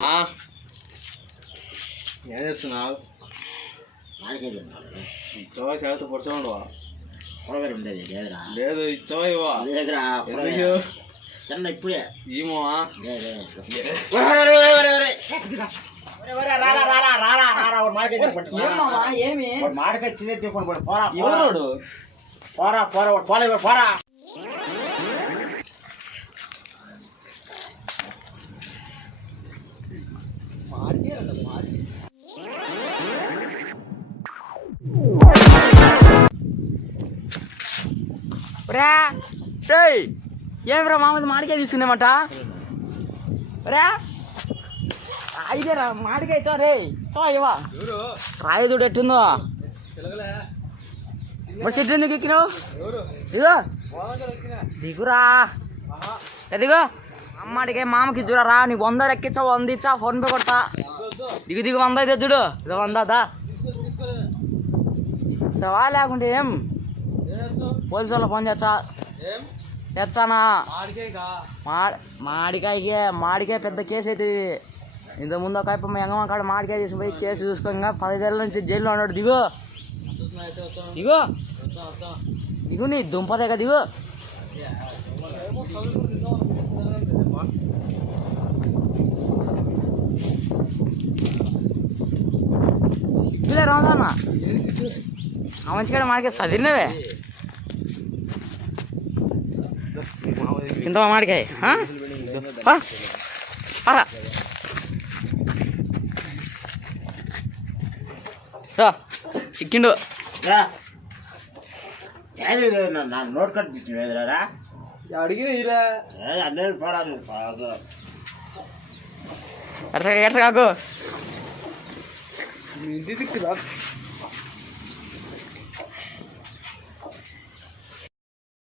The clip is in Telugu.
ఆ. ఏం చేస్తున్నావు? నాలుగే తిన్నాను. ఇచ్చవా చేత కూరగాయలు ఉండేది లేదురా. లేదు ఇచ్చవా ఇవ్వా? లేదురా ఎందుకు? చిన్న ఇప్పుడే. ఏమో లేదు, లేదు. ఏమమ్మా ఏమి వాడు మామిడికాయ చిన్న తీసుకొని. పోరా పోరా. పోరా పోరా వాడు పోలే వాడు పోరా. రా. రేయ్ ఏమిరా మామది మాడికాయ తీసుకున్నామట. రా. ఐదేరా మాడికాయ చో రే చో ఇవా రాయుదుడు ఎట్టుందో. మరి చెట్టు ఎందుకు ఎక్కినావు? ఇదిగో. దిగురా. ఎదిగో అమ్మాడికే మామకి ఇచ్చురా రా నీకు వంద ఎక్కించా వంద ఇచ్చా ఫోన్ పే కొడతా. దిగు దిగు వంద అయితే చూడు. ఇదో వంద దా. సవా లేకుంటే ఏం? పోలీసు వాళ్ళ ఫోన్ చేచ్చా చేచ్చానా మాడ్ మాడికాయకి? మాడికాయ పెద్ద కేసు అవుతుంది ఇంత ముందు ఒక అయిపోయి మా ఎంగమ్మ కాడ మాడికాయ తీసుకుపోయి కేసు చూసుకో ఇంకా పదివేల నుంచి జైల్లో ఉన్నాడు. దిగు. దిగు. దిగు నీ దుంపదే కదా దిగు. సిగ్గులే రాదన్న ఆ మంచిగా మాడికాయ చదివినవే. కింద మాడికాయ చిక్కిండు. నోట్ కట్ లేదురా అడిగిన ఇలా అన్నీ పోరా నువ్వు పోరా. ఎడసగా Dice que